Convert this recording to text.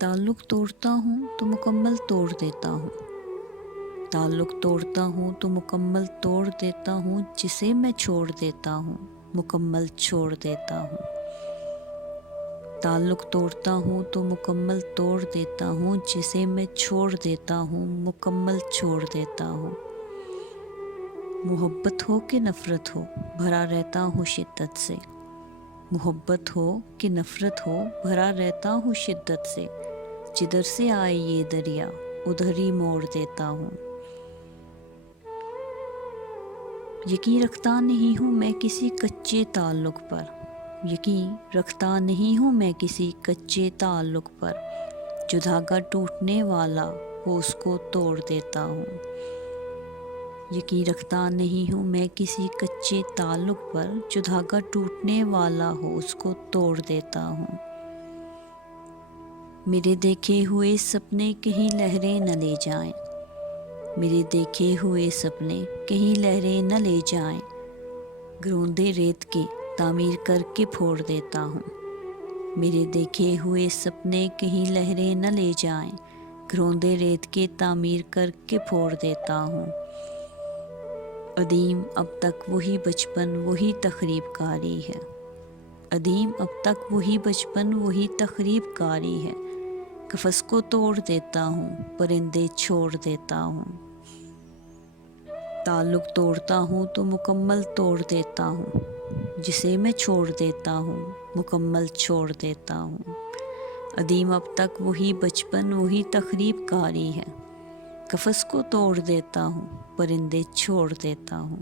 ताल्लुक़ तोड़ता हूँ तो मुकम्मल तोड़ देता हूँ। ताल्लुक़ तोड़ता हूँ तो मुकम्मल तोड़ देता हूँ। जिसे मैं छोड़ देता हूँ मुकम्मल छोड़ देता हूँ। ताल्लुक़ तोड़ता हूँ तो मुकम्मल तोड़ देता हूँ। जिसे मैं छोड़ देता हूँ मुकम्मल छोड़ देता हूँ। मोहब्बत हो कि नफ़रत हो भरा रहता हूँ शिद्दत से। मोहब्बत हो कि नफ़रत हो भरा रहता हूँ शिद्दत से। जिधर से आए ये दरिया उधर ही मोड़ देता हूँ। यकीन रखता नहीं हूँ मैं किसी कच्चे ताल्लुक़ पर। यकीन रखता नहीं हूँ मैं किसी कच्चे ताल्लुक़ पर। जो धागा टूटने वाला हो उसको तोड़ देता हूँ। यकीन रखता नहीं हूँ मैं किसी कच्चे ताल्लुक़ पर। जो धागा टूटने वाला हो उसको तोड़ देता हूँ। मेरे देखे हुए सपने कहीं लहरें न ले जाएं। मेरे देखे हुए सपने कहीं लहरें न ले जाएं। घरोंदे रेत के तामीर करके फोड़ देता हूँ। मेरे देखे हुए सपने कहीं लहरें न ले जाएं। घरोंदे रेत के तामीर करके फोड़ देता हूँ। अदीम अब तक वही बचपन वही तखरीब कारी है। अदीम अब तक वही बचपन वही तखरीब कारी है। कफ़स को तोड़ देता हूँ परिंदे छोड़ देता हूँ। ताल्लुक़ तोड़ता हूँ तो मुकम्मल तोड़ देता हूँ। जिसे मैं छोड़ देता हूँ मुकम्मल छोड़ देता हूँ। अदीम अब तक वही बचपन वही तखरीब कारी है। कफ़स को तोड़ देता हूँ परिंदे छोड़ देता हूँ।